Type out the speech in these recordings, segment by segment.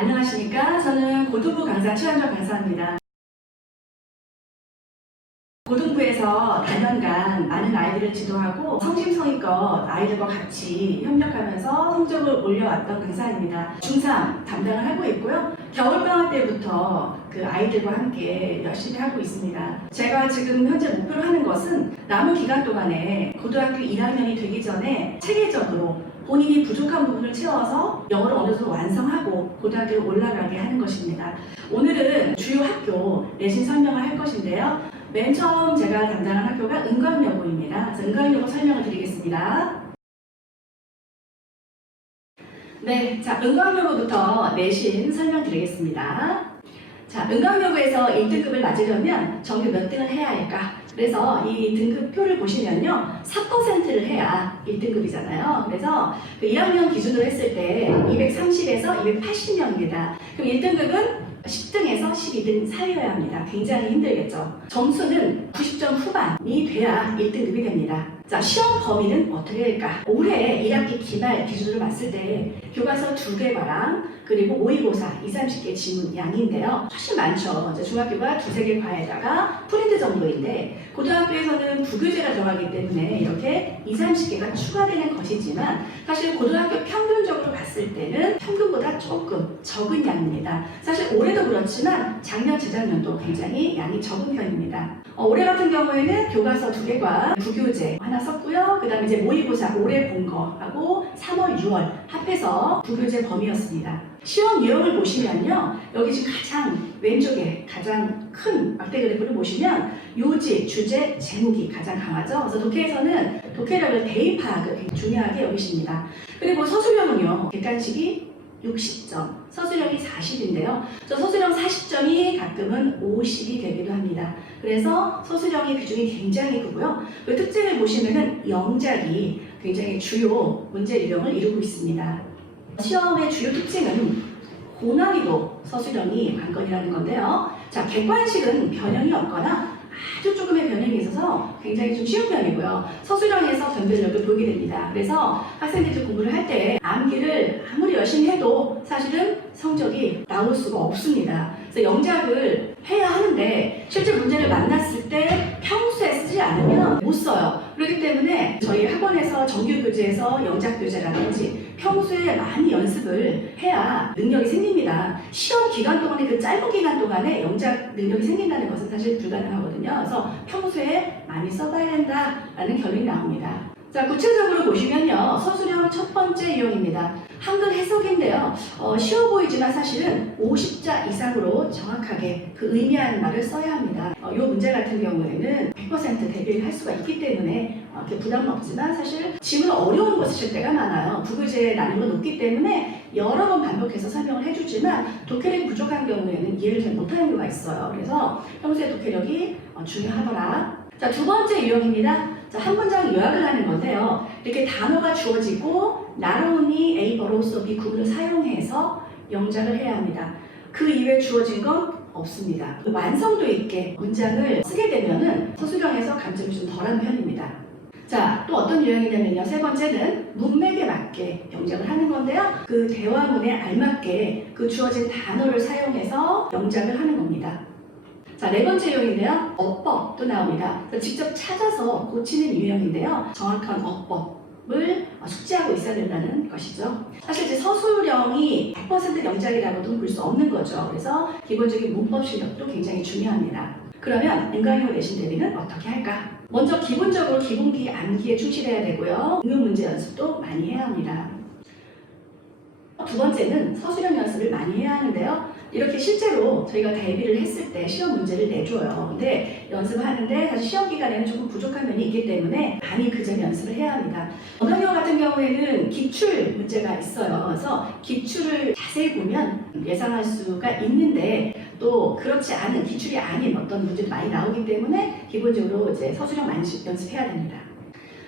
안녕하십니까. 저는 고등부 강사 최현정 강사입니다. 고등부에서 단연간 많은 아이들을 지도하고 성심성의껏 아이들과 같이 협력하면서 성적을 올려왔던 강사입니다. 중3 담당을 하고 있고요. 겨울방학 때부터 그 아이들과 함께 열심히 하고 있습니다. 제가 지금 현재 목표로 하는 것은 남은 기간 동안에 고등학교 1학년이 되기 전에 체계적으로 본인이 부족한 부분을 채워서 영어를 어느 정도 완성하고 고등학교에 올라가게 하는 것입니다. 오늘은 주요 학교 내신 설명을 할 것인데요. 맨 처음 제가 담당한 학교가 은광여고입니다. 그래서 은광여고 설명을 드리겠습니다. 네, 자, 은광여고부터 내신 설명드리겠습니다. 자, 은광여고에서 1등급을 맞으려면 정규 몇 등을 해야 할까? 그래서 이 등급표를 보시면요, 4%를 해야 1등급이잖아요. 그래서 그 1학년 기준으로 했을 때 230에서 280명입니다. 그럼 1등급은 10등에서 12등 사이여야 합니다. 굉장히 힘들겠죠. 점수는 90점 후반이 돼야 1등급이 됩니다. 자, 시험 범위는 어떻게 될까? 올해 1학기 기말 기준으로 봤을 때 교과서 2개과랑 그리고 모의고사 20-30개 지문 양인데요. 훨씬 많죠. 이제 중학교가 2-3개 과에다가 프린트 정도인데 고등학교에서는 부교재가 들어가기 때문에 이렇게 20-30개가 추가되는 것이지만 사실 고등학교 평균적으로 봤을 때는 평균보다 조금 적은 양입니다. 사실 올해도 그렇지만 작년, 재작년도 굉장히 양이 적은 편입니다. 올해 같은 경우에는 교과서 2개과 부교재 하나 썼고요. 그 다음에 이제 모의고사 올해 본 거하고 3월, 6월 합해서 부교재 범위였습니다. 시험 유형을 보시면요. 여기 지금 가장 왼쪽에 가장 큰 막대 그래프를 보시면 요지, 주제, 제목이 가장 강하죠. 그래서 독해에서는 독해력을 대입 파악을 굉장히 중요하게 여기십니다. 그리고 서술형은요. 객관식이 60점, 서술형이 40인데요. 저 서술형 40점이 가끔은 50이 되기도 합니다. 그래서 서술형의 비중이 굉장히 크고요. 그 특징을 보시면은 영작이 굉장히 주요 문제 유형을 이루고 있습니다. 시험의 주요 특징은 고난이도 서술형이 관건이라는 건데요. 자, 객관식은 변형이 없거나 아주 조금의 변형이 있어서 굉장히 좀 쉬운 편이고요. 서술형에서 변별력을 보이게 됩니다. 그래서 학생들이 공부를 할 때 암기를 아무리 열심히 해도 사실은 성적이 나올 수가 없습니다. 그래서 영작을 해야 하는데 실제 문제를 만났을 때 평소에 쓰지 않으면 못 써요. 그렇기 때문에 저희 학원에서 정규 교재에서 영작 교재라든지 평소에 많이 연습을 해야 능력이 생깁니다. 시험 기간 동안에 그 짧은 기간 동안에 영작 능력이 생긴다는 것은 사실 불가능하거든요. 그래서 평소에 많이 써봐야 한다라는 결론이 나옵니다. 자, 구체적으로 보시면요. 서술형 첫 번째 유형입니다. 한글 해석인데요. 쉬워 보이지만 사실은 50자 이상으로 정확하게 그 의미하는 말을 써야 합니다. 이 문제 같은 경우에는 100% 대비를 할 수가 있기 때문에 이렇게 부담은 없지만 사실 지문 어려운 거 쓰실 때가 많아요. 부교재 난이도가 높기 때문에 여러 번 반복해서 설명을 해주지만 독해력이 부족한 경우에는 이해를 잘 못하는 경우가 있어요. 그래서 평소에 독해력이 중요하더라. 자, 두 번째 유형입니다. 자, 한 문장 요약을 하는 건데요. 이렇게 단어가 주어지고 나로니 A 버로서 B 구문을 사용해서 영작을 해야 합니다. 그 이외에 주어진 건 없습니다. 완성도 있게 문장을 쓰게 되면은 서술형에서 감점이 좀 덜한 편입니다. 자, 또 어떤 유형이냐면요. 세 번째는 문맥에 맞게 영작을 하는 건데요. 그 대화문에 알맞게 그 주어진 단어를 사용해서 영작을 하는 겁니다. 자, 네 번째 유형인데요. 어법도 나옵니다. 직접 찾아서 고치는 유형인데요. 정확한 어법을 숙지하고 있어야 된다는 것이죠. 사실 이제 서술형이 100% 영작이라고도 볼 수 없는 거죠. 그래서 기본적인 문법 실력도 굉장히 중요합니다. 그러면 은광여고 내신 대비는 어떻게 할까? 먼저 기본적으로 기본기 암기에 충실해야 되고요. 응용 문제 연습도 많이 해야 합니다. 두 번째는 서술형 연습을 많이 해야 하는데요. 이렇게 실제로 저희가 대비를 했을 때 시험 문제를 내줘요. 근데 연습하는데 사실 시험 기간에는 조금 부족한 면이 있기 때문에 많이 그 점 연습을 해야 합니다. 언어영어 같은 경우에는 기출 문제가 있어요. 그래서 기출을 자세히 보면 예상할 수가 있는데 또 그렇지 않은 기출이 아닌 어떤 문제도 많이 나오기 때문에 기본적으로 이제 서술형 많이 연습해야 됩니다.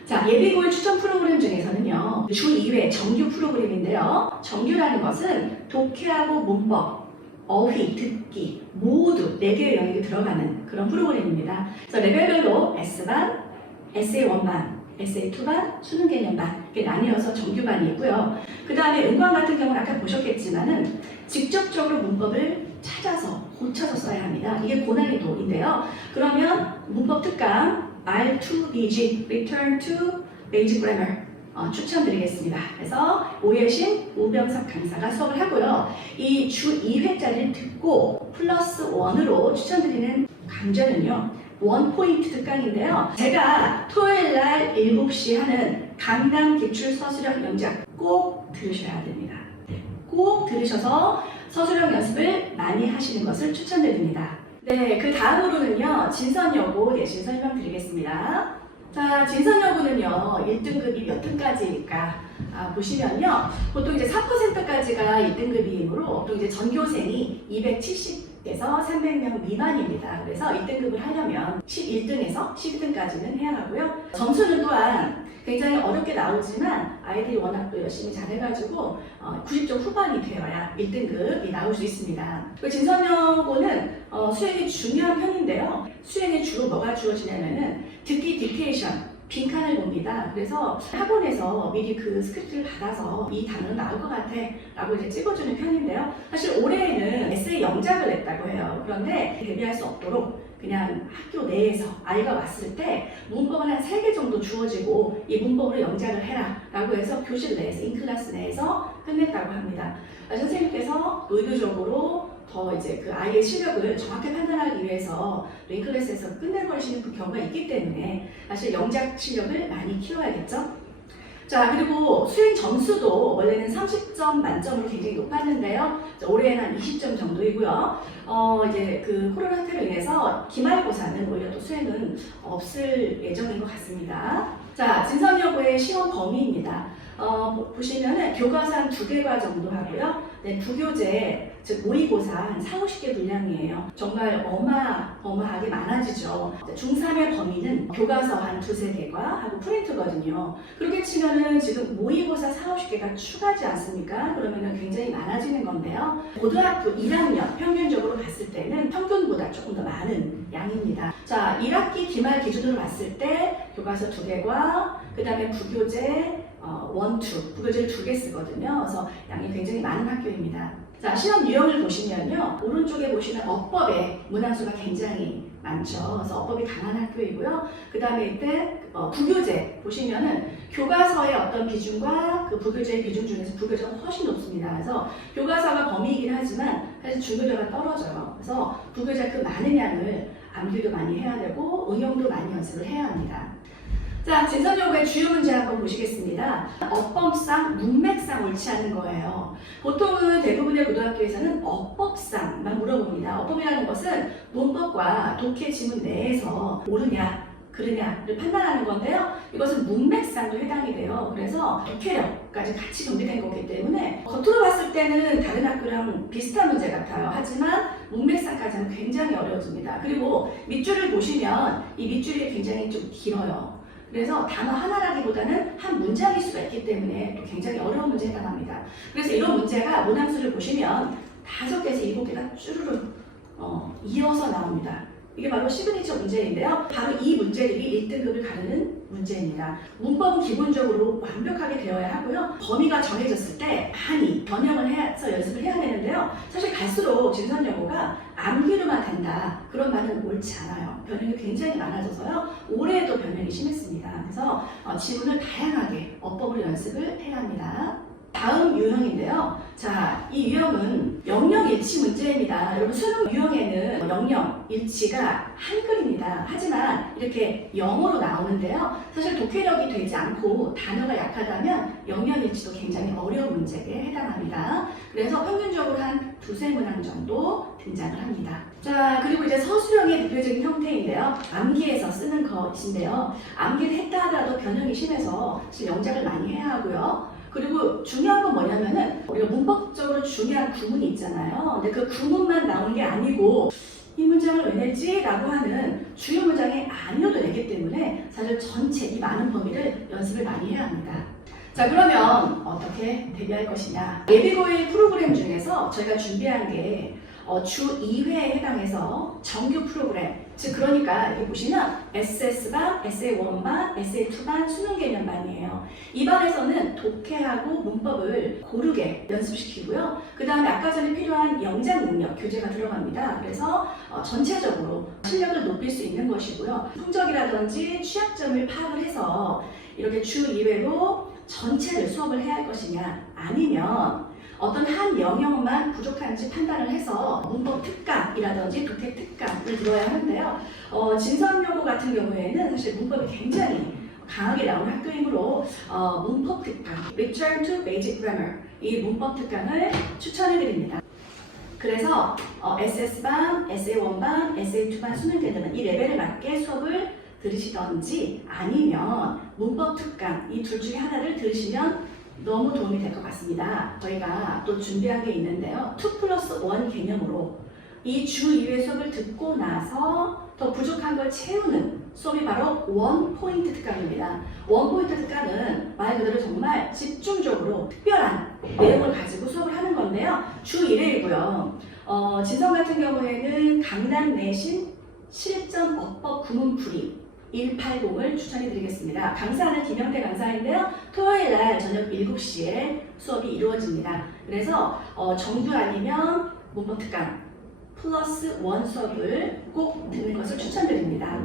자, 예비고일 추천 프로그램 중에서는요. 주 2회 정규 프로그램인데요. 정규라는 것은 독해하고 문법, 어휘, 듣기 모두 4개의 영역이 들어가는 그런 프로그램입니다. 그래서 레벨별로 S반, SA1반, SA2반, 수능 개념반 이렇게 나뉘어서 정규반이 있고요. 그 다음에 은광 같은 경우는 아까 보셨겠지만은 직접적으로 문법을 찾아서 고쳐서 써야 합니다. 이게 고난이도인데요. 그러면 문법 특강 R2BG Return to Basic Grammar 추천드리겠습니다. 그래서 오예신 우병석 강사가 수업을 하고요. 이 주 2회짜리를 듣고 플러스 1으로 추천드리는 강좌는요. 원포인트 특강인데요. 제가 토요일날 7시 하는 강남 기출 서술형 연작 꼭 들으셔야 됩니다. 꼭 들으셔서 서술형 연습을 많이 하시는 것을 추천드립니다. 네, 그 다음으로는요. 진선여고 내신 설명드리겠습니다. 자, 진선여고는요. 1등급이 몇 등까지일까? 보시면요. 보통 이제 4%까지가 1등급이므로 보통 이제 전교생이 270에서 300명 미만입니다. 그래서 1등급을 하려면 11등에서 12등까지는 해야 하고요. 점수는 또한 굉장히 어렵게 나오지만 아이들이 워낙 또 열심히 잘해가지고 90점 후반이 되어야 1등급이 나올 수 있습니다. 진선여고는 수행이 중요한 편인데요. 수행에 주로 뭐가 주어지냐면은 듣기 딕테이션, 빈칸을 봅니다. 그래서 학원에서 미리 그 스크립트를 받아서 이 단어는 나올 것 같아 라고 이제 찍어주는 편인데요. 사실 올해에는 에세이 영작을 냈다고 해요. 그런데 대비할 수 없도록 그냥 학교 내에서 아이가 왔을 때 문법은 한 3개 정도 주어지고 이 문법으로 영작을 해라 라고 해서 교실 내에서 인클래스 내에서 끝냈다고 합니다. 선생님께서 의도적으로 더 이제 그 아이의 실력을 정확히 판단하기 위해서 인클래스에서 끝내버리시는 그 경우가 있기 때문에 사실 영작 실력을 많이 키워야겠죠. 자, 그리고 수행 점수도 원래는 30점 만점으로 굉장히 높았는데요. 올해는 한 20점 정도이고요. 이제 그 코로나 사태로 인해서 기말고사는 오히려 또 수행은 없을 예정인 것 같습니다. 자, 진선여고의 시험 범위입니다. 보시면은 교과서 한 2개과 정도 하고요. 네, 부교재, 즉 모의고사 한 4, 50개 분량이에요. 정말 어마어마하게 많아지죠. 중3의 범위는 교과서 한 2, 3개과 하고 프린트거든요. 그렇게 치면은 지금 모의고사 4, 50개가 추가하지 않습니까? 그러면은 굉장히 많아지는 건데요. 고등학교 1학년 평균적으로 봤을 때는 평균보다 조금 더 많은 양입니다. 자, 1학기 기말 기준으로 봤을 때 교과서 2개과 그 다음에 부교재 1, 2, 부교재를 2개 쓰거든요. 그래서 양이 굉장히 많은 학교입니다. 자, 시험 유형을 보시면요. 오른쪽에 보시면 어법의 문항수가 굉장히 많죠. 그래서 어법이 강한 학교이고요. 그 다음에 이때 부교재 보시면은 교과서의 어떤 비중과 그 부교재의 비중 중에서 부교재가 훨씬 높습니다. 그래서 교과서가 범위이긴 하지만 사실 중교재가 떨어져요. 그래서 부교재 그 많은 양을 암기도 많이 해야 되고 응용도 많이 연습을 해야 합니다. 자, 진선여고의 주요 문제 한번 보시겠습니다. 어법상, 문맥상 옳지 않은 거예요. 보통은 대부분의 고등학교에서는 어법상만 물어봅니다. 어법이라는 것은 문법과 독해 지문 내에서 옳으냐, 그르냐를 판단하는 건데요. 이것은 문맥상도 해당이 돼요. 그래서 독해력까지 같이 정비된 거기 때문에 겉으로 봤을 때는 다른 학교랑 비슷한 문제 같아요. 하지만 문맥상까지 하면 굉장히 어려워집니다. 그리고 밑줄을 보시면 이 밑줄이 굉장히 좀 길어요. 그래서 단어 하나라기보다는 한 문장일 수가 있기 때문에 또 굉장히 어려운 문제에 해당합니다. 그래서 이런 문제가 문항수를 보시면 5개에서 7개가 쭈르륵 이어서 나옵니다. 이게 바로 시그니처 문제인데요. 바로 이 문제들이 1등급을 가르는 문제입니다. 문법은 기본적으로 완벽하게 되어야 하고요. 범위가 정해졌을 때 많이 변형을 해서 연습을 해야 되는데요. 사실 갈수록 진선여고가 암기로만 간다. 그런 말은 옳지 않아요. 변형이 굉장히 많아져서요. 올해에도 변형이 심했습니다. 그래서 지문을 다양하게 어법으로 연습을 해야 합니다. 다음 유형인데요. 자, 이 유형은 영영일치 문제입니다. 여러분 수능 유형에는 영영일치가 한글입니다. 하지만 이렇게 영어로 나오는데요. 사실 독해력이 되지 않고 단어가 약하다면 영영일치도 굉장히 어려운 문제에 해당합니다. 그래서 평균적으로 한 2-3문항 정도 등장을 합니다. 자, 그리고 이제 서술형의 대표적인 형태인데요. 암기에서 쓰는 것인데요. 암기를 했다 하더라도 변형이 심해서 지금 영작을 많이 해야 하고요. 그리고 중요한 건 뭐냐면은 우리가 문법적으로 중요한 구문이 있잖아요. 근데 그 구문만 나오는 게 아니고 이 문장을 왜 냈지? 라고 하는 주요 문장이 아니어도 되기 때문에 사실 전체 이 많은 범위를 연습을 많이 해야 합니다. 자, 그러면 어떻게 대비할 것이냐? 예비고일 프로그램 중에서 저희가 준비한 게 주 2회에 해당해서 정규 프로그램, 즉 그러니까 여기 보시면 SS반, SA1반, SA2반 수능 개념반이에요. 이 반에서는 독해하고 문법을 고르게 연습시키고요. 그 다음에 아까 전에 필요한 영작 능력 교재가 들어갑니다. 그래서 전체적으로 실력을 높일 수 있는 것이고요. 성적이라든지 취약점을 파악을 해서 이렇게 주 2회로 전체를 수업을 해야 할 것이냐, 아니면 어떤 한 영역만 부족한지 판단을 해서 문법 특강이라든지 독해 특강을 들어야 하는데요. 진선여고 같은 경우에는 사실 문법이 굉장히 강하게 나오는 학교이므로 문법 특강, Return to Basic Grammar, 이 문법 특강을 추천해 드립니다. 그래서 SS반, SA1반, SA2반 수능 되는 이 레벨에 맞게 수업을 들으시던지 아니면 문법 특강 이 둘 중에 하나를 들으시면 너무 도움이 될 것 같습니다. 저희가 또 준비한 게 있는데요. 2+1 개념으로 이 주 2회 수업을 듣고 나서 더 부족한 걸 채우는 수업이 바로 원포인트 특강입니다. 원포인트 특강은 말 그대로 정말 집중적으로 특별한 내용을 가지고 수업을 하는 건데요. 주 1회이고요. 진성 같은 경우에는 강남 내신 실전 어법 구문풀이 180을 추천해 드리겠습니다. 강사는 김영태 강사인데요. 토요일 날 저녁 7시에 수업이 이루어집니다. 그래서 정규 아니면 문법 특강 +1 수업을 꼭 듣는 것을 추천드립니다.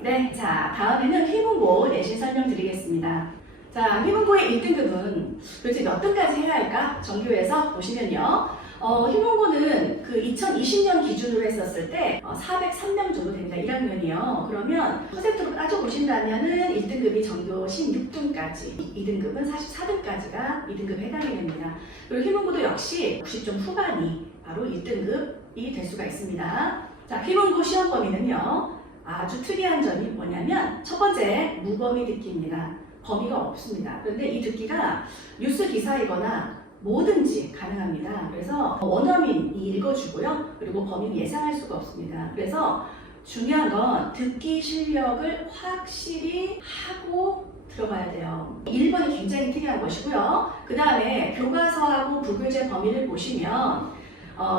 네, 자 다음에는 휘문고 내신 설명드리겠습니다. 자, 휘문고의 1등급은 도대체 몇 등까지 해야 할까? 정규에서 보시면요. 휘문고는 그 2020년 기준으로 했었을 때 403명 정도 됩니다. 1학년이요. 그러면 퍼센트로 따져보신다면은 1등급이 정규 16등까지, 2등급은 44등까지가 2등급에 해당이 됩니다. 그리고 휘문고도 역시 90점 후반이 바로 1등급이 될 수가 있습니다. 자, 휘문고 시험 범위는요. 아주 특이한 점이 뭐냐면 첫 번째, 무범위 듣기입니다. 범위가 없습니다. 그런데 이 듣기가 뉴스 기사이거나 뭐든지 가능합니다. 그래서 원어민이 읽어주고요. 그리고 범위는 예상할 수가 없습니다. 그래서 중요한 건 듣기 실력을 확실히 하고 들어가야 돼요. 1번이 굉장히 특이한 것이고요. 그 다음에 교과서하고 부교재 범위를 보시면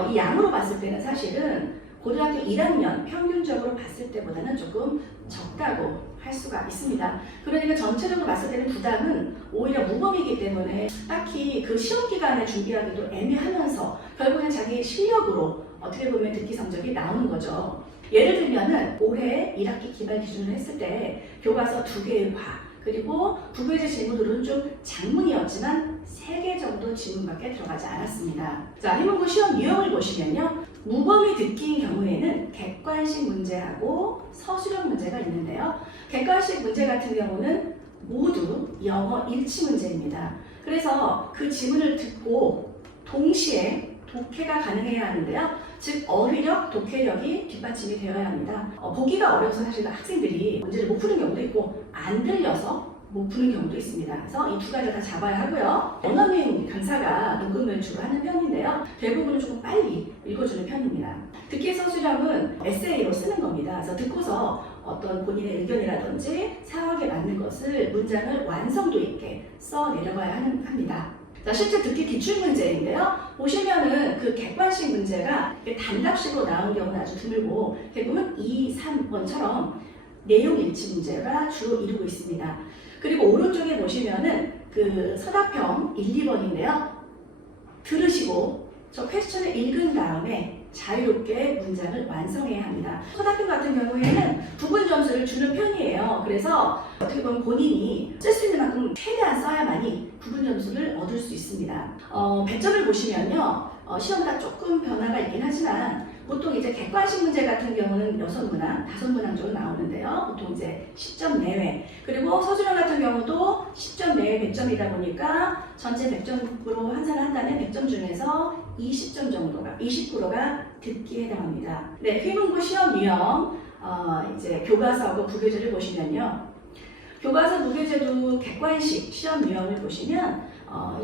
이 양으로 봤을 때는 사실은 고등학교 1학년 평균적으로 봤을 때보다는 조금 적다고 할 수가 있습니다. 그러니까 전체적으로 봤을 때는 부담은 오히려 무범이기 때문에 딱히 그 시험 기간에 준비하기도 애매하면서 결국엔 자기 실력으로 어떻게 보면 듣기 성적이 나오는 거죠. 예를 들면은 올해 1학기 기말 기준으로 했을 때 교과서 2개의 과 그리고 부교재 질문들은 좀 장문이었지만 3개 정도 질문밖에 들어가지 않았습니다. 자, 휘문고 시험 유형을 보시면요. 무범위 듣기인 경우에는 객관식 문제하고 서술형 문제가 있는데요. 객관식 문제 같은 경우는 모두 영어 일치 문제입니다. 그래서 그 지문을 듣고 동시에 독해가 가능해야 하는데요. 즉 어휘력, 독해력이 뒷받침이 되어야 합니다. 보기가 어려워서 사실 학생들이 문제를 못 푸는 경우도 있고 안 들려서 못 푸는 경우도 있습니다. 그래서 이 두 가지를 다 잡아야 하고요. 원어민 강사가 녹음을 주로 하는 편인데요. 대부분은 조금 빨리 읽어주는 편입니다. 듣기 서술형은 에세이로 쓰는 겁니다. 그래서 듣고서 어떤 본인의 의견이라든지 상황에 맞는 것을 문장을 완성도 있게 써 내려가야 합니다. 자, 실제 듣기 기출문제인데요. 보시면은 그 객관식 문제가 단답식으로 나온 경우는 아주 드물고 대부분 2, 3번처럼 내용 일치 문제가 주로 이루고 있습니다. 그리고 오른쪽에 보시면은 그 서답형 1, 2번인데요. 들으시고 저 퀘스천을 읽은 다음에 자유롭게 문장을 완성해야 합니다. 서답형 같은 경우에는 부분 점수를 주는 편이에요. 그래서 어떻게 보면 본인이 쓸 수 있는 만큼 최대한 써야만이 부분 점수를 얻을 수 있습니다. 배점을 보시면요. 시험마다 조금 변화가 있긴 하지만 보통 이제 객관식 문제 같은 경우는 6문항, 5문항 정도 나오는데요. 보통 이제 10점 내외. 그리고 서술형 같은 경우도 10점 내외 100점이다 보니까 전체 100점으로 환산을 한다면 100점 중에서 20점 정도가, 20%가 듣기에 해당합니다. 네, 휘문고 시험 유형, 이제 교과서하고 부교재를 보시면요. 교과서 부교재도 객관식 시험 유형을 보시면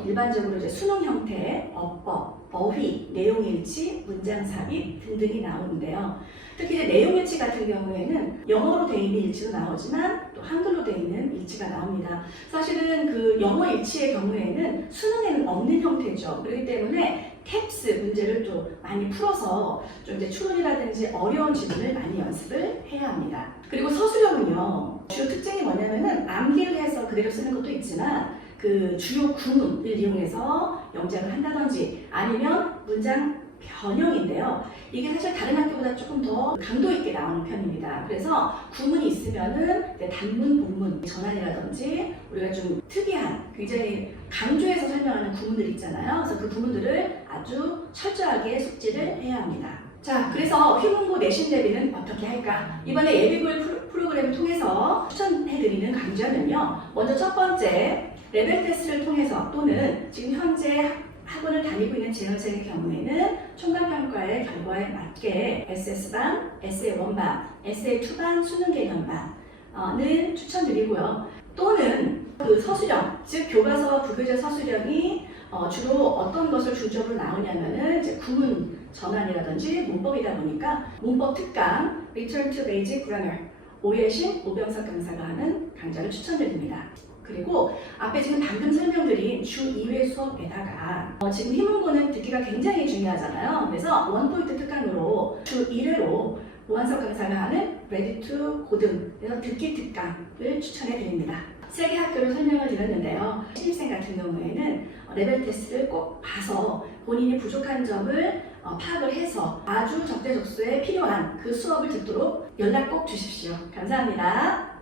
일반적으로 이제 수능 형태, 어법, 어휘, 내용일치, 문장 삽입 등등이 나오는데요. 특히 이제 내용일치 같은 경우에는 영어로 되어 있는 일치도 나오지만 또 한글로 되어 있는 일치가 나옵니다. 사실은 그 영어 일치의 경우에는 수능에는 없는 형태죠. 그렇기 때문에 캡스 문제를 또 많이 풀어서 좀 이제 추론이라든지 어려운 지문을 많이 연습을 해야 합니다. 그리고 서술형은요, 주요 특징이 뭐냐면은 암기를 해서 그대로 쓰는 것도 있지만 그 주요 구문을 이용해서 영작을 한다든지 아니면 문장 변형인데요. 이게 사실 다른 학교보다 조금 더 강도 있게 나오는 편입니다. 그래서 구문이 있으면은 단문, 본문, 전환이라든지 우리가 좀 특이한 굉장히 강조해서 설명하는 구문들 있잖아요. 그래서 그 구문들을 아주 철저하게 숙지를 해야 합니다. 자, 그래서 휘문고 내신 대비는 어떻게 할까? 이번에 예비고일 프로그램을 통해서 추천해드리는 강좌는요. 먼저 첫 번째, 레벨 테스트를 통해서 또는 지금 현재 학원을 다니고 있는 재학생의 경우에는 총괄평가의 결과에 맞게 SS반, SA1반, SA2반, 수능 개념반을 추천드리고요. 또는 그 서술형, 즉 교과서와 부교재 서술형이 주로 어떤 것을 중점으로 나오냐면은 이제 구문 전환이라든지 문법이다 보니까 문법 특강 Return to Basic Grammar 오예신, 오병석 강사가 하는 강좌를 추천드립니다. 그리고 앞에 지금 방금 설명드린 주 2회 수업에다가 지금 휘문고는 듣기가 굉장히 중요하잖아요. 그래서 원포인트 특강으로 주 1회로 오한석 강사가 하는 Ready to 고등 그래서 듣기 특강을 추천해 드립니다. 세 개 학교를 설명을 드렸는데요. 신입생 같은 경우에는 레벨 테스트를 꼭 봐서 본인이 부족한 점을 파악을 해서 아주 적재적소에 필요한 그 수업을 듣도록 연락 꼭 주십시오. 감사합니다.